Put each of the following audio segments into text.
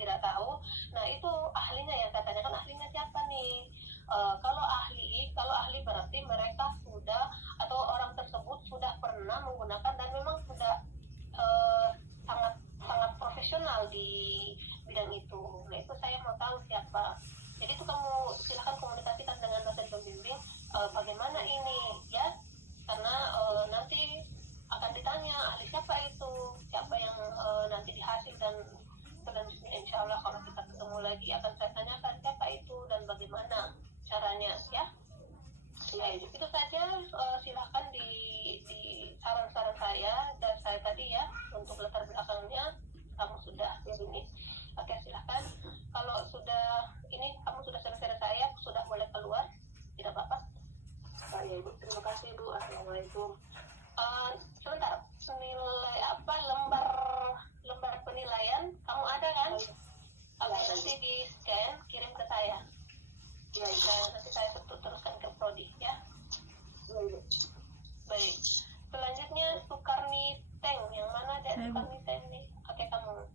tidak tahu. Nah itu ahlinya yang katanya, kan ahlinya siapa nih? Kalau ahli berarti mereka sudah, atau orang tersebut sudah pernah menggunakan dan memang sudah sangat sangat profesional di bidang itu. Nah itu saya mau tahu siapa. Jadi itu kamu silakan komunikasikan dengan dosen pembimbing bagaimana ini ya, karena nanti akan ditanya ahli siapa itu, siapa yang nanti dihasil, dan selanjutnya insya Allah kalau kita ketemu lagi akan saya tanyakan siapa itu dan bagaimana caranya ya. Ya itu saja, silahkan di saran-saran saya dan saya tadi ya untuk latar belakangnya kamu sudah ini. Oke silahkan, kalau sudah ini kamu sudah selesai saya sudah boleh keluar, tidak apa-apa. Ya Ibu, terima kasih Bu. Assalamualaikum. Sebentar, nilai apa, lembar penilaian kamu ada kan? Oke, nanti di scan kirim ke saya. Ya, nanti saya teruskan ke Prodi ya. Baik. Selanjutnya Sukarni Teng, yang mana ada Sukarni Teng nih? Oke kamu.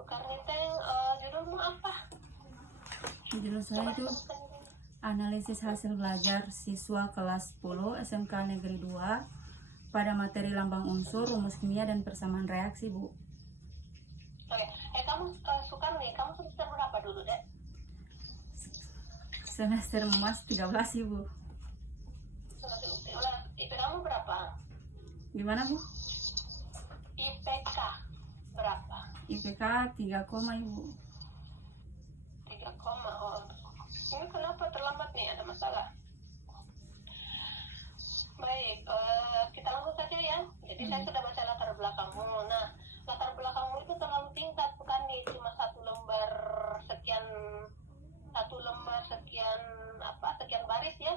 Sukarni Teng, judulmu apa? Judul saya itu analisis hasil belajar siswa kelas 10 SMK Negeri 2 pada materi lambang unsur, rumus kimia dan persamaan reaksi, Bu. Oke, kamu Sukarni, kamu semester berapa dulu, Dek? Semester emas 13, Ibu. IP kamu berapa? Gimana, Bu? IPK berapa? IPK 3, Ibu. 3, oh. Ini kenapa terlambat nih? Ada masalah? Baik, kita langsung saja ya. Jadi saya sudah baca latar belakangmu. Nah, latar belakangmu itu terlalu singkat, bukan nih cuma satu lembar sekian sekian baris ya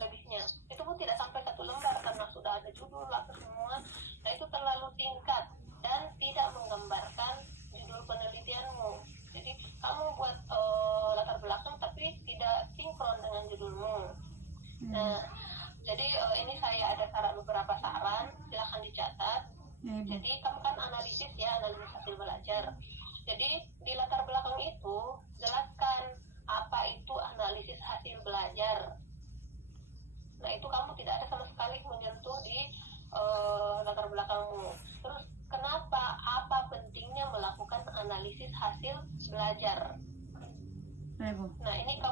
lebihnya. Itu pun tidak sampai satu lembar karena sudah ada judul apa semua. Nah itu terlalu singkat dan tidak menggambarkan judul penelitianmu. Jadi kamu buat latar belakang tapi tidak sinkron dengan judulmu. Nah jadi ini saya ada beberapa saran, silahkan dicatat. Jadi kamu kan analisis hasil belajar. Jadi di latar belakang itu jelaskan apa itu analisis hasil belajar. Nah itu kamu tidak ada sama sekali menyentuh di latar belakangmu. Terus kenapa, apa pentingnya melakukan analisis hasil belajar? Nah ini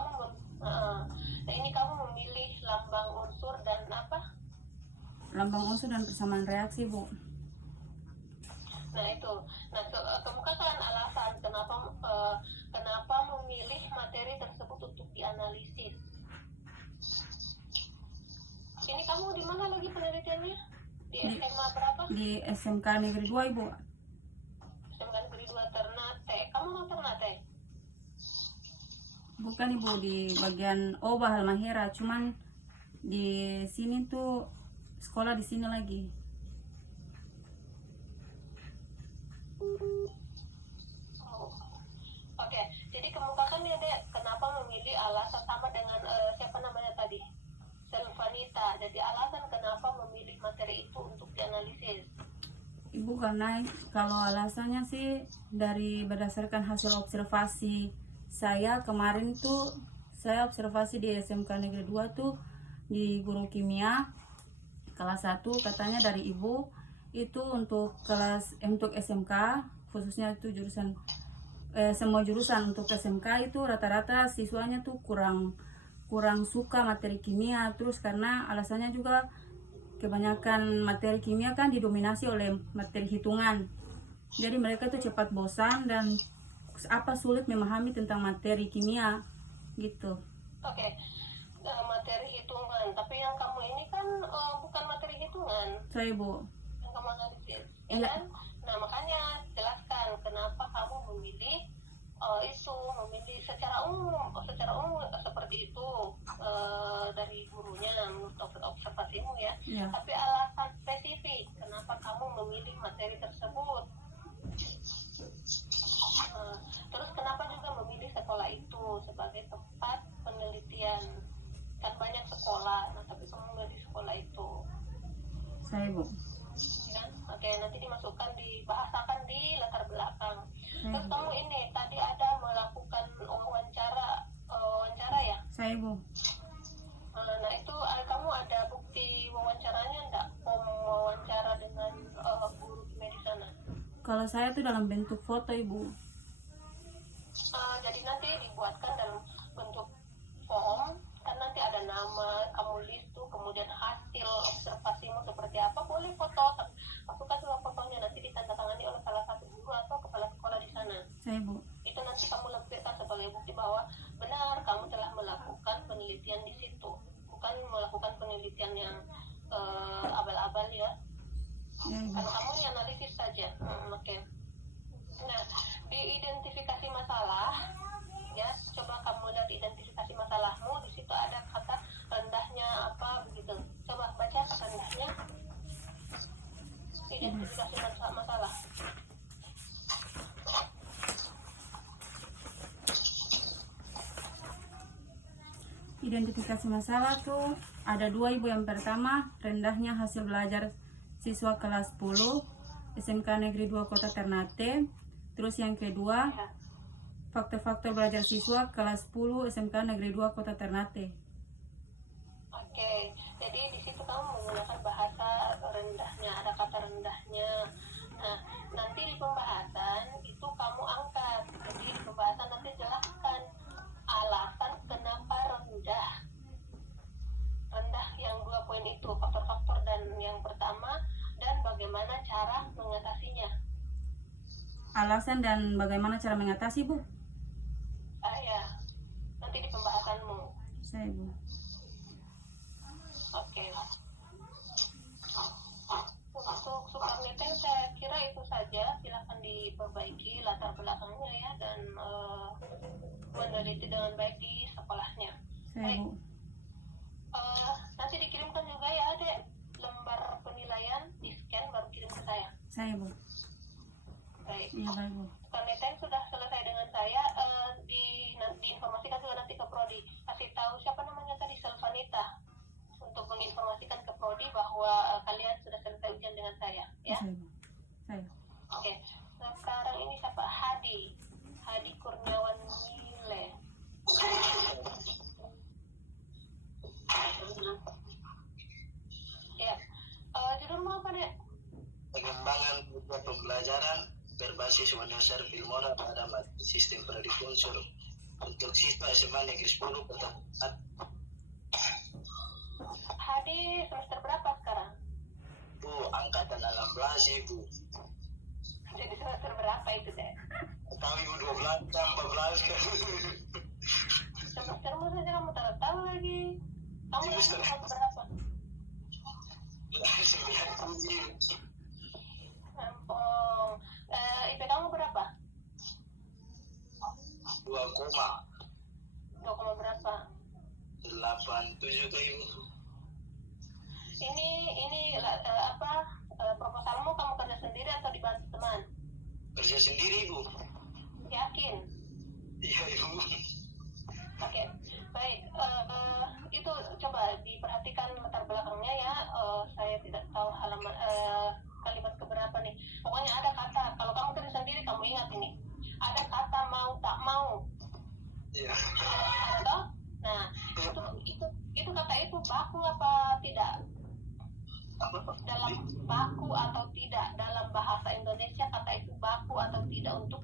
kamu memilih lambang unsur dan apa? Lambang unsur dan persamaan reaksi, Bu. Nah itu, kemukakan alasan kenapa memilih materi tersebut untuk dianalisis. Ini kamu di mana lagi penelitiannya? Di SMA berapa? Di SMK Negeri 2, Ibu. SMK Negeri 2 Ternate. Kamu mau Ternate? Bukan, Ibu, di bagian Halmahera, cuman di sini tuh sekolah di sini lagi. Oke, jadi kemukakan ya Dek, kenapa memilih alasan sama dengan siapa namanya tadi? Selvanita. Jadi alasan kenapa memilih materi itu untuk dianalisis? Ibu, karena kalau alasannya sih berdasarkan hasil observasi saya kemarin tuh, saya observasi di SMK Negeri 2 tuh di guru kimia kelas 1, katanya dari Ibu itu untuk SMK khususnya itu jurusan semua jurusan untuk SMK itu rata-rata siswanya tuh kurang suka materi kimia. Terus karena alasannya juga kebanyakan materi kimia kan didominasi oleh materi hitungan, jadi mereka tuh cepat bosan dan sulit memahami tentang materi kimia gitu. Oke. Materi hitungan, tapi yang kamu ini kan bukan materi hitungan. Saya, Bu. Yang kamu analisis, ya kan? Nah makanya jelaskan kenapa kamu memilih memilih secara umum seperti itu dari gurunya menurut observasimu ya. Tapi alasan spesifik kenapa kamu memilih materi tersebut. Terus kenapa juga memilih sekolah itu sebagai tempat penelitian? Kan banyak sekolah, nah tapi kamu memilih sekolah itu. Saya, Bu. Kan? Oke, nanti dibahasakan di latar belakang. Terus kamu ini tadi Saya Ibu. Nah itu kamu ada bukti wawancaranya enggak? Wawancara dengan guru kimia di sana? Kalau saya tuh dalam bentuk foto Ibu. Jadi nanti dibuatkan dalam bentuk form, kan nanti ada nama, kamu list tuh, kemudian hasil observasimu seperti apa, boleh foto, masukkan semua fotonya, nanti ditandatangani oleh salah satu guru atau kepala sekolah di sana. Saya Ibu. Itu nanti kamu lampirkan sebagai bukti bahwa benar kamu telah melakukan penelitian di situ, bukan melakukan penelitian yang abal-abal ya. Ya Ibu. Kalau kamu ini analisis saja. Oke. Nah, di identifikasi masalah, ya, coba kamu lihat identifikasi masalahmu. Di situ ada kata rendahnya apa begitu. Coba baca rendahnya. Identifikasi masalah. Identifikasi masalah tuh ada 2 Ibu. Yang pertama, rendahnya hasil belajar siswa kelas 10 SMK Negeri 2 Kota Ternate. Terus yang kedua, Ya. faktor-faktor belajar siswa kelas 10 SMK Negeri 2 Kota Ternate. Oke, jadi di situ kamu menggunakan bahasa rendahnya, ada kata rendahnya. Nah, nanti di pembahasan itu kamu angkat. Jadi di pembahasan nanti jelaskan alasan kenapa rendah. Rendah yang 2 poin itu, faktor-faktor dan yang pertama, dan bagaimana cara mengatasinya. Alasan dan bagaimana cara mengatasi Bu? Ya, nanti di pembahasanmu. Saya Bu. Oke. Untuk Sukarniteng saya kira itu saja. Silakan diperbaiki latar belakangnya ya, dan meneliti dengan baik di sekolahnya. Saya Bu. Nanti dikirimkan juga ya, Dek, lembar penilaian, di scan baru kirim ke saya. Saya Bu. Baik. Iya baik Bu. Sukarniteng sudah selesai dengan saya. Diinformasikan juga nanti ke Prodi. Kasih tahu siapa namanya tadi, Selvanita, untuk menginformasikan ke Prodi bahwa kalian sudah selesai ujian dengan saya, ya. Saya Bu. Saya. Oke. Nah, sekarang ini siapa? Hadi Kurniawan Mile. Ya. Judulmu apa, Dek? Pengembangan metode pembelajaran berbasis dasar Filmora pada sistem pendidik unsur untuk siswa SMA Negeri 10 Kota Ternate. Hadi semester berapa sekarang? Bu, angkatan 16 Ibu. Jadi semester berapa itu, Dek? Tahu Ibu 12 tambah 14 kan. Semestermu saja kamu tahu lagi. Kamu Ibu semester sekarang. berapa? 9 Ampun. IP kamu berapa? 2 koma 2, berapa? 87 ke Ibu. Ini proposalmu kamu kerja sendiri atau dibantu teman? Kerja sendiri Ibu. Yakin? Iya Ibu. Oke, baik. Itu coba diperhatikan latar belakangnya ya. Saya tidak tahu halaman kalimat keberapa nih. Pokoknya ada kata. Kalau kamu kerja sendiri, kamu ingat ini. Ada kata mau tak mau. Iya. Atau, nah itu kata itu baku apa tidak? Dalam baku atau tidak dalam bahasa Indonesia, kata itu baku atau tidak untuk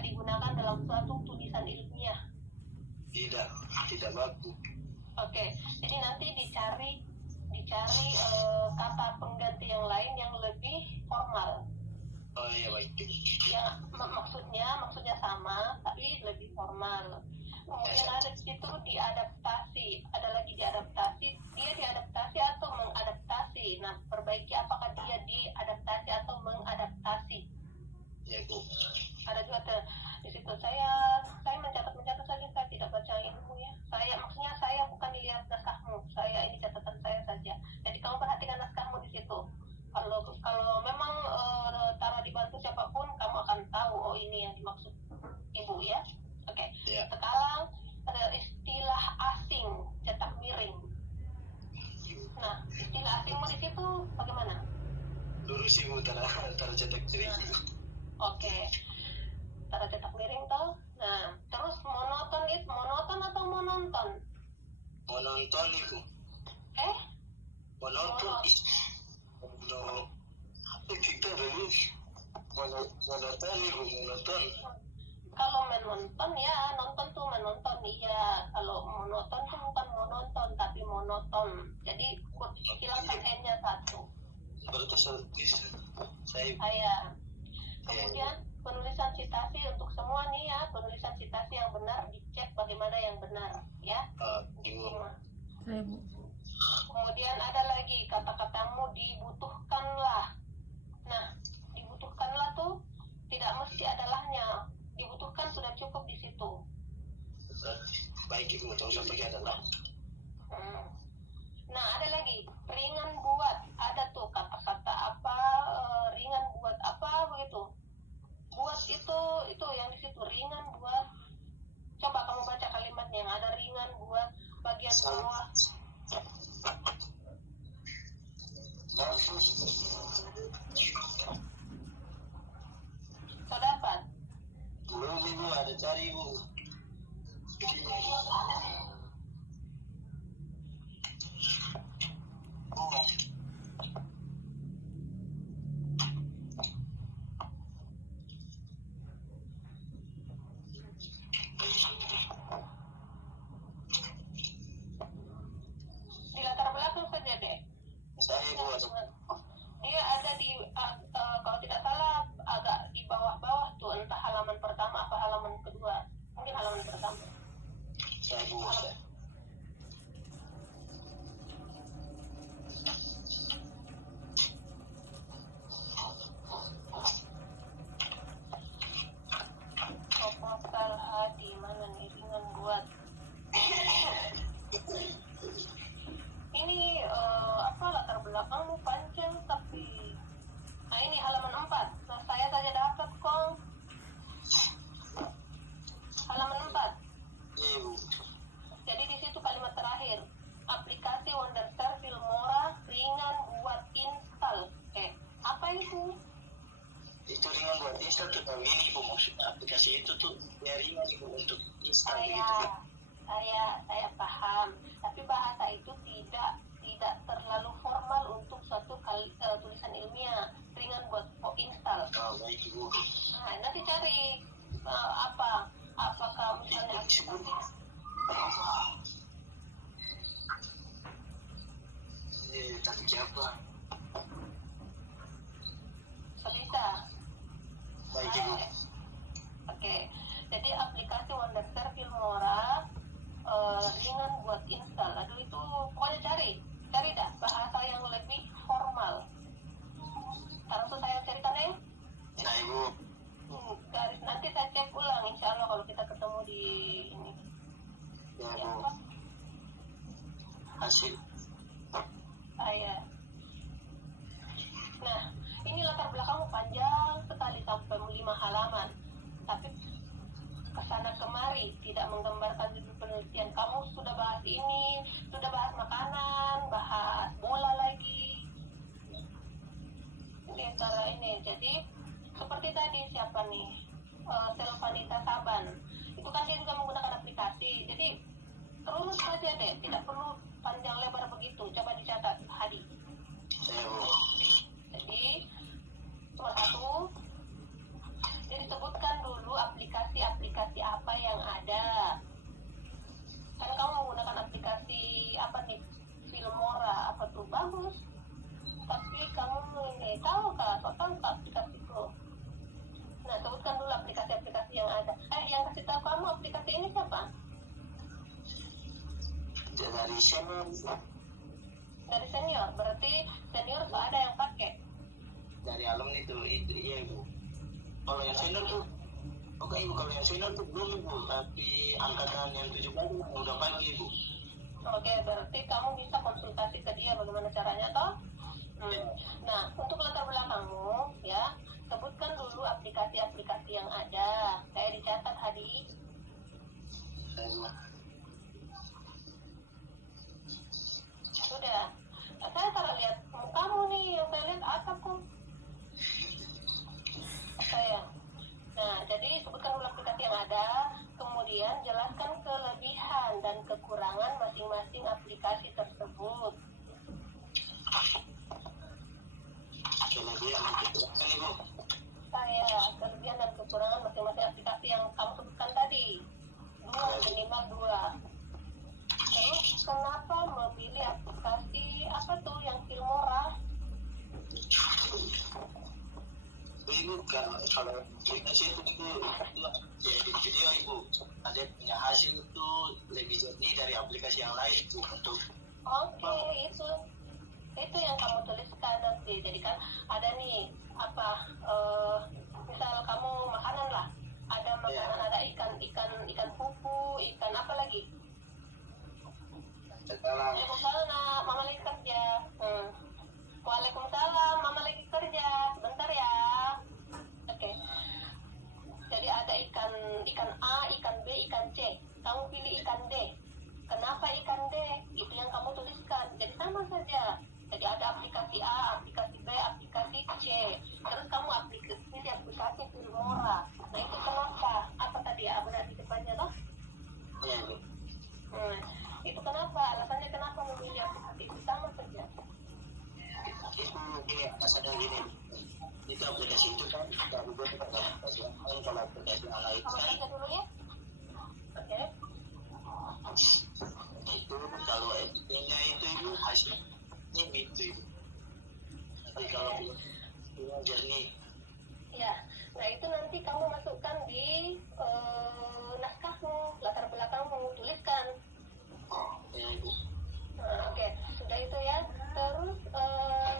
digunakan dalam suatu tulisan ilmiah? Tidak baku. Oke, jadi nanti dicari kata pengganti yang lain yang lebih formal. Oh iya baik. Ya, maksudnya sama tapi lebih formal. Kemudian ada di situ diadaptasi, ada lagi diadaptasi. Dia diadaptasi atau mengadaptasi. Nah, perbaiki apakah dia diadaptasi atau mengadaptasi. Ya Bu. Ada juga di situ saya mencatat saja, saya tidak baca ilmu ya. Saya bukan lihat naskahmu, ini catatan saya saja. Jadi kamu perhatikan naskahmu di situ. Kalau memang taruh dibantu siapapun, kamu akan tahu oh ini yang dimaksud ibu ya. Oke. Ya. Sekarang ada istilah asing cetak miring. Nah, istilah asingmu di situ bagaimana? Lurus Ibu tercetak miring. Oke. Tara cetak miring toh. Nah, terus monoton atau mononton? Menonton ibu. Eh, Menonton no kita dulu menonton ibu menonton. kalau menonton ya nonton tuh menonton iya. Kalau monoton tuh bukan menonton tapi monoton. Jadi hilangkan n-nya satu. Berarti saya Kemudian penulisan citasi untuk semua nih ya, penulisan citasi yang benar dicek bagaimana yang benar ya. ibu. Semua. Saya Bu. Kemudian ada lagi kata-katamu dibutuhkanlah. Nah, dibutuhkanlah tuh tidak mesti adalahnya. Dibutuhkan sudah cukup di situ. Baik ibu, tak usah pakai adalah. Nah, ada lagi ringan buat. Ada tuh kata-kata apa ringan buat apa begitu. Buat itu yang di situ ringan buat. Coba kamu baca kalimat yang ada ringan buat bagian bawah. Kau dapat? Belum ibu, ada cari ibu. Di latar belakang saja deh. Saya ibu ada. Dia ada di kalau tidak salah agak di bawah-bawah tuh, entah halaman pertama apa halaman kedua. Mungkin halaman pertama. Saya ibu. Proposal hadi mana nih ringan buat. Ini apa latar belakangmu panjang tapi. Nah ini halaman 4. Nah saya saja dapat kok. Halaman 4. Ibu. Jadi di situ kalimat terakhir. Aplikasi Wondershare Filmora ringan buat install. Apa itu? Itu ringan buat install tuh kalau ini ibu maksud aplikasi itu tuh ya ringan ibu untuk install gitu. Saya paham. Tapi bahasa itu tidak terlalu formal untuk suatu tulisan ilmiah. Ringan buat install. Oh, baik ibu. Nah, nanti cari apakah misalnya aplikasi Tapi siapa? bisa. Baik ibu. Oke. Jadi aplikasi Wondershare Filmora ringan buat install. Aduh itu pokoknya cari dah bahasa yang lebih formal. Langsung saya cerita nih. Nah ibu. Garis nanti saya cek ulang insya Allah kalau kita ketemu di ini. Ya Ya, ibu. apa? Hasil. Saya. Nah, ini latar belakangmu panjang sekali sampai 5 halaman. Tapi kesana kemari tidak menggambarkan judul penelitian. Kamu sudah bahas ini, sudah bahas makanan, bahas bola lagi. Di antara ini, jadi seperti tadi siapa nih? Selvanita Saban. Itu kan dia juga menggunakan aplikasi. Jadi terus saja deh, tidak perlu panjang lebar begitu. Coba dicatat, Hadi. Saya ibu. Jadi nomor 1, jadi sebutkan dulu aplikasi-aplikasi apa yang ada. Kan kamu menggunakan aplikasi apa nih? Filmora, apa tuh bagus. Tapi kamu ini tahu kah? Tahu nggak aplikasiku? Nah, sebutkan dulu aplikasi-aplikasi yang ada. Yang kasih tahu kamu aplikasi ini siapa? Dari senior. Dari senior. Berarti senior sudah ada yang pakai. Dari alumni itu iya ibu. Kalau yang senior tuh oke ibu, kalau yang senior tuh belum ibu, tapi angkatan yang 17 udah pagi ibu. Oke, berarti kamu bisa konsultasi ke dia bagaimana caranya toh? Nah, untuk latar belakangmu ya, sebutkan dulu aplikasi-aplikasi yang ada. Saya dicatat Hadi. Sudah. Nah, saya taruh lihat mukamu nih, yang saya lihat atapku. Sayang. Nah, jadi sebutkan dulu aplikasi yang ada, kemudian jelaskan kelebihan dan kekurangan masing-masing yang kamu sebutkan tadi, minimal 2. Terus kenapa memilih aplikasi apa tuh yang Filmora? Ibu kalau aplikasi itu jadi video ibu ada punya hasil itu lebih jernih dari aplikasi yang lain itu untuk Oke, itu yang kamu tuliskan nanti. Jadi kan ada nih misal kamu makanan lah, ada makanan ada ikan pupu, ikan apa lagi? sekarang Waalaikumsalam, mama lagi kerja. Waalaikumsalam, mama lagi kerja. Bentar ya. Oke. Jadi ada ikan A, ikan B, ikan C. Kamu pilih ikan D. Kenapa ikan D? Itu yang kamu tuliskan. Jadi sama saja. Jadi ada aplikasi A, aplikasi B, aplikasi C. Terus kamu pilih aplikasi Filmora. Nah itu kenapa? Apa tadi ya? Benar di depannya toh? ya ibu Itu kenapa? Alasannya kenapa memilih aplikasi itu sama saja. itu gini maksudnya gini itu aplikasi itu kan dari gue juga nggak aplikasi yang lain kalau aplikasi yang lain Kamu kan baca dulu ya. Oke. itu kalau editingnya itu ibu hasilnya gitu ibu nanti kalau itu jernih Ya, nah itu nanti kamu masukkan di naskahmu, latar belakangmu, tuliskan. ya ibu Nah, oke, sudah itu ya. Terus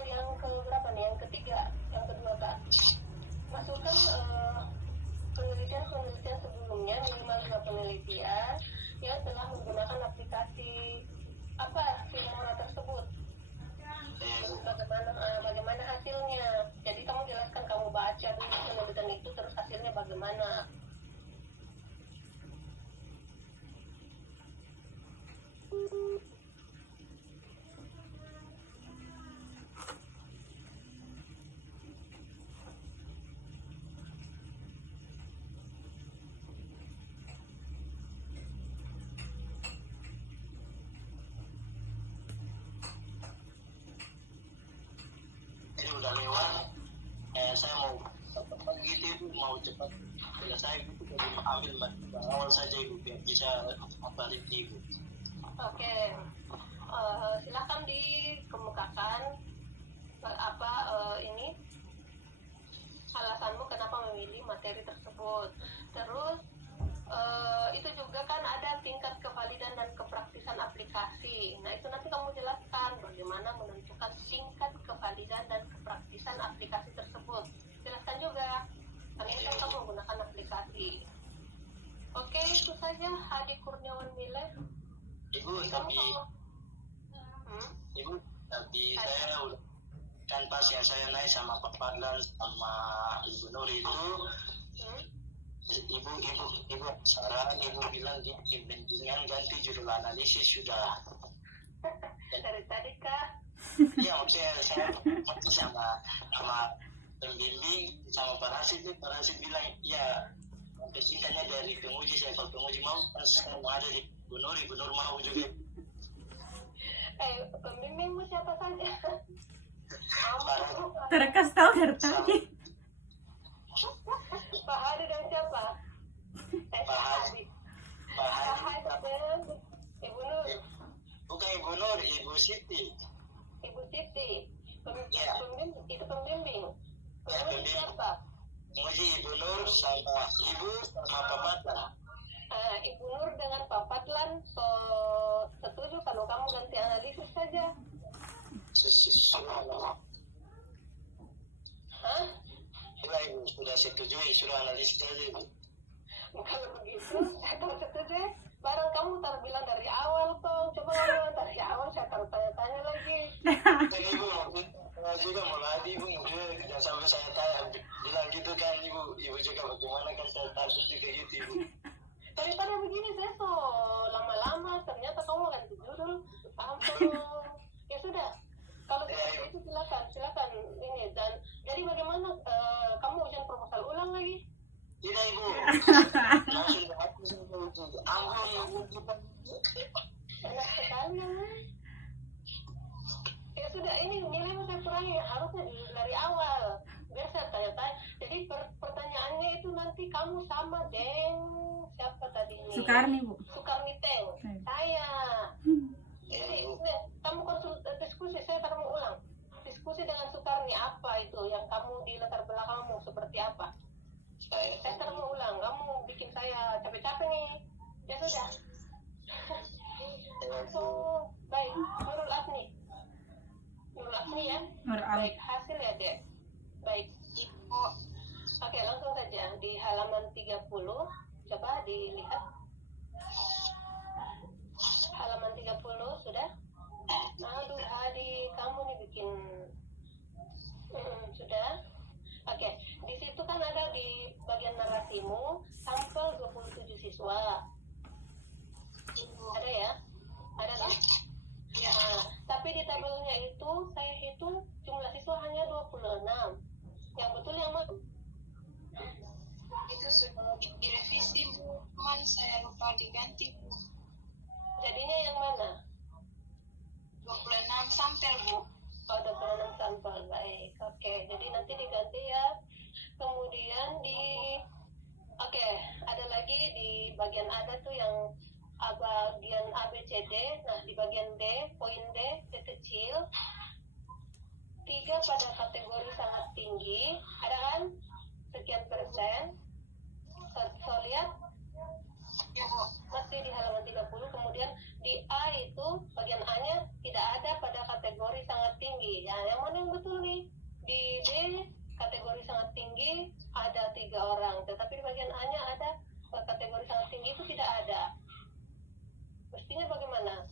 yang ke berapa nih? Yang ketiga, yang kedua Kak. Masukkan penelitian sebelumnya, minimal 2 penelitian yang telah menggunakan aplikasi Filmora tersebut. ya ibu Bagaimana hasilnya. Jadi kamu jelaskan, kamu baca dulu penelitian itu, terus hasilnya bagaimana. ini udah lewat saya mau cepat gitu ibu mau cepat selesai gitu jadi ambil awal saja ibu biar bisa balik ibu Oke, silakan dikemukakan ini alasanmu kenapa memilih materi tersebut. Terus itu juga kan ada tingkat kevalidan dan kepraktisan aplikasi. Nah itu nanti kamu jelaskan bagaimana menentukan tingkat kevalidan dan kepraktisan aplikasi tersebut. Jelaskan juga, karena ini kan kamu menggunakan aplikasi. Oke, itu saja Hadi Kurniawan Mile. ibu tapi saya udah kan pas yang saya naik sama Pak Fadlan sama Ibu Nur itu ibu saran ibu bilang mendingan ganti judul analisis sudah Dari tadi Kak. ya maksudnya saya sama pembimbing sama Pak Rasid bilang ya singkatnya dari penguji saya kalau penguji mau kan saya mau ada di Ibu Nur mau juga Pembimbingmu siapa saja? Terkas tahu dari tadi. Pak Hadi dan siapa? Pak Hadi dan Ibu Nur. bukan Ibu Nur, Ibu Siti. Ibu Siti. Ya. Itu pembimbing. Ya, Pembimbing siapa? Penguji Ibu Nur sama Ibu sama Pak Fadlan. Ibu Nur dengan Pak Fadlan setuju kalau kamu ganti analisis saja. Hah? Ya Ibu sudah setujui suruh analisis saja Ibu. Kalau begitu, saya tahu setuju. Barang kamu bilang dari awal toh. Coba kamu dari awal saya akan tanya-tanya lagi. Dan Ibu saya juga mau lagi Ibu jangan sampai saya tanya bilang gitu kan Ibu juga bagaimana kan saya takut juga gitu Ibu. Daripada begini saya so lama-lama ternyata kamu ganti judul. Paham belum? Ya sudah. Kalau seperti itu silakan ini. Dan jadi bagaimana kamu ujian proposal ulang lagi? Tidak Ibu. Langsung aku ambil Enak sekali ya. Ya sudah, ini nilai saya kurangi harusnya dari awal biar saya tanya-tanya. Jadi pertanyaan pertanyaannya itu nanti kamu sama siapa tadi ini? Sukarni, Bu. Sukarni Teng. Saya. Jadi kamu diskusi, saya baru mau ulang. Diskusi dengan Sukarni apa itu yang kamu di latar belakangmu seperti apa? Saya baru mau ulang. Kamu bikin saya capek-capek nih. Ya sudah. Oh, baik. Nurul Afni ya. Baik, hasil ya, Dek. Baik. Oke, langsung saja di halaman 30. Coba dilihat. Halaman 30 sudah? Aduh, Hadi, kamu nih bikin sudah? Oke, di situ kan ada di bagian narasimu sampel 27 siswa. Ada ya? Ada kan? Ya. Nah, tapi di tabelnya itu saya hitung jumlah siswa hanya 26. Yang betul yang mana? Itu sudah direvisi, Bu. Cuman saya lupa diganti, Bu. Jadinya yang mana? 26 sampel, Bu. Oh, 26 sampel. Baik. Oke, jadi nanti diganti ya. Kemudian oke, ada lagi di bagian ada tuh yang bagian A, B, C, D. Nah, di bagian D, poin D kecil. 3 pada kategori sangat tinggi. Ada kan? Sekian persen. So lihat. Ya, Bu. Masih di halaman 30. Kemudian di A itu bagian A-nya tidak ada pada kategori sangat tinggi. Ya, yang mana yang betul nih? Di D kategori sangat tinggi ada 3 orang, tetapi di bagian A-nya ada kategori sangat tinggi itu tidak ada. Mestinya bagaimana?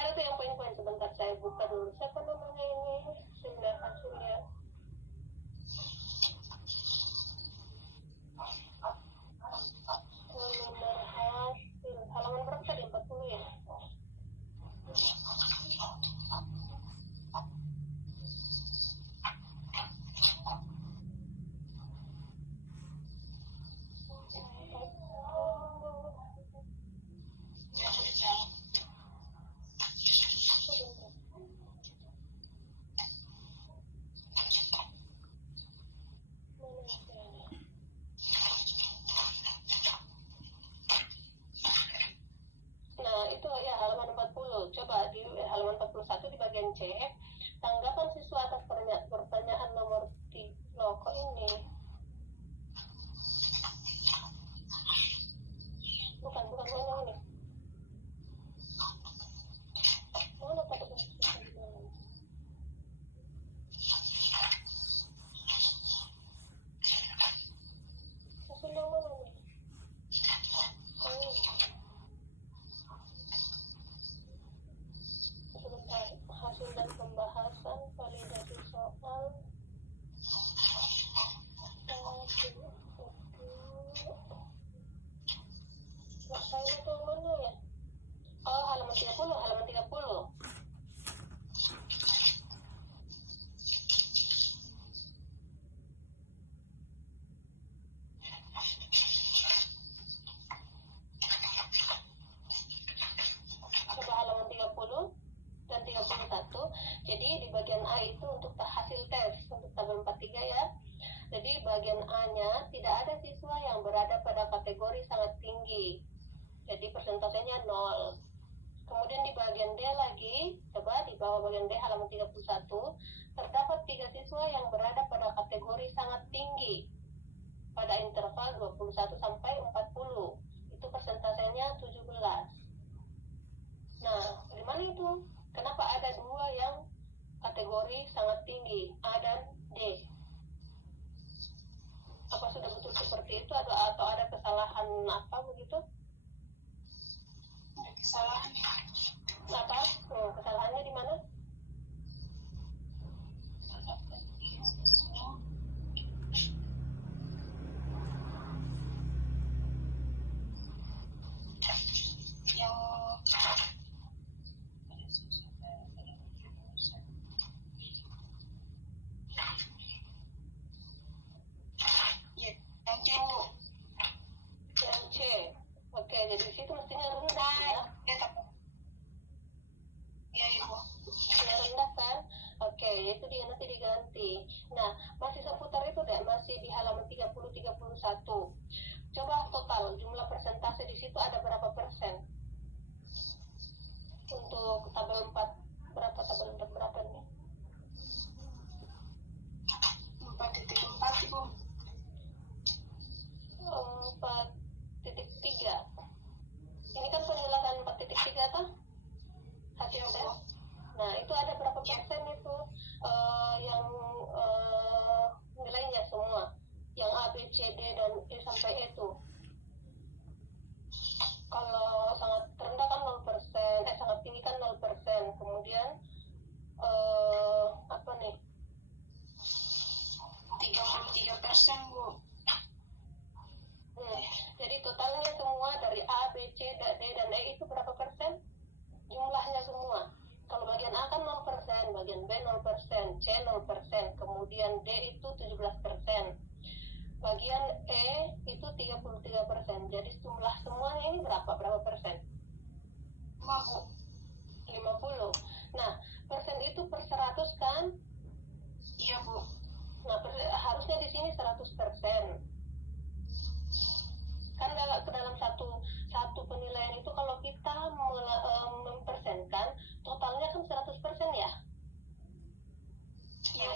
Ada tuh yang poin-poin, sebentar saya buka dulu. Siapa namanya ini? Seminar hasilnya. Seminar hasil. Halaman berapa tadi? 40 ya? Nah, itu ya halaman 40. Coba di halaman 41 di bagian C, tanggapan siswa atas pertanyaan nomor 3. Loh, kok ini? Bukan yang ini. Mana pada hasil yang mana nih? Sebentar, hasil dan pembahasan validasi soal saya itu mana ya? Oh, halaman 30. Coba halaman 30 dan 31. Jadi di bagian A itu untuk hasil tes untuk tabel 43 ya. Jadi bagian A-nya tidak ada siswa yang berada pada kategori sangat tinggi. Jadi persentasenya 0. Kemudian di bagian D lagi, coba di bawah bagian D halaman 31, terdapat 3 siswa yang berada pada kategori sangat tinggi pada interval 21 sampai 40. Itu persentasenya 17. Nah, di mana itu? Kenapa ada 2 yang kategori sangat tinggi, A dan D? Apa sudah betul seperti itu atau ada kesalahan apa begitu? Ada kesalahan. Apa? Kesalahannya di mana? Yang Yang C. Oke, jadi di situ mestinya Coba total jumlah persentase di situ ada berapa persen? Untuk tabel 4 berapa, tabel 4 berapa nih? 4.4 Ibu. 4.3. Ini kan penjelasan 4.3 kan? Hasil tes. Nah, itu ada berapa persen itu yang nilainya semua? Yang A, B, C, D, dan E sampai E itu. Kalau sangat rendah kan 0%, sangat tinggi kan 0%. Kemudian apa nih? 33% Bu. Jadi totalnya semua dari A, B, C, D, dan E itu berapa persen? Jumlahnya semua. Kalau bagian A kan 0%, bagian B 0%, C 0%, kemudian D itu 17%. Bagian E itu 33%. Jadi jumlah semuanya ini berapa persen? 50. Nah, persen itu per 100 kan? Iya Bu. Nah, harusnya di sini 100%. Kan ke dalam satu penilaian itu kalau kita mempersenkan, totalnya kan 100% ya? Iya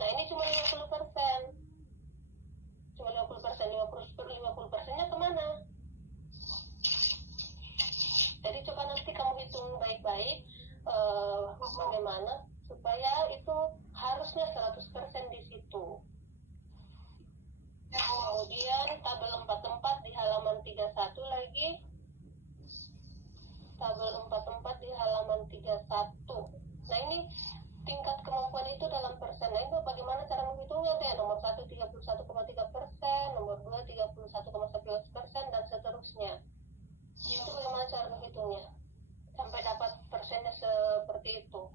Nah, ini cuma 50%. Cuma 50%nya kemana? Jadi coba nanti kamu hitung baik-baik bagaimana supaya itu harusnya 100% di situ. Kemudian tabel 44 di halaman 31 lagi. Tabel 44 di halaman 31. Nah, ini tingkat kemampuan itu dalam persen. Nah, itu bagaimana cara menghitungnya? Nomor 1 31,3%, nomor 2 31,11%, dan seterusnya. Itu bagaimana cara menghitungnya? Sampai dapat persennya seperti itu.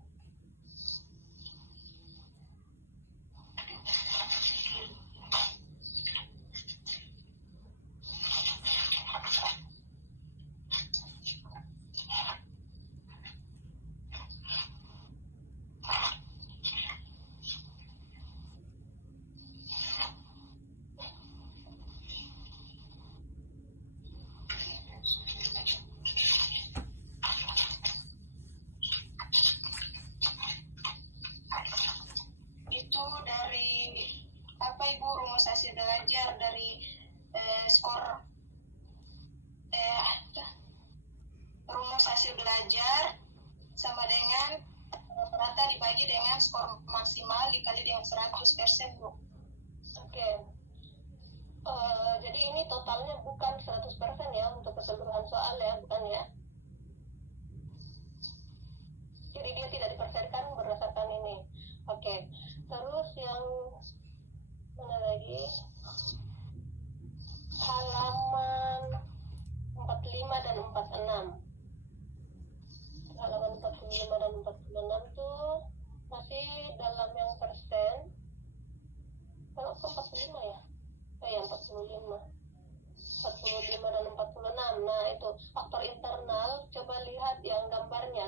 Itu dari apa Ibu, rumus hasil belajar dari skor rumus hasil belajar sama dengan rata dibagi dengan skor maksimal dikali dengan 100% Bu. Oke. Jadi ini totalnya bukan 100% ya untuk keseluruhan soal ya, bukan ya? Jadi dia tidak dipersenkan berdasarkan ini. Oke. Terus yang mana lagi? Halaman 45 dan 46. Halaman 45 dan 46 tuh masih dalam yang persen. Kalau ke 45 ya? Ya 45 dan 46. Nah, itu faktor internal. Coba lihat yang gambarnya.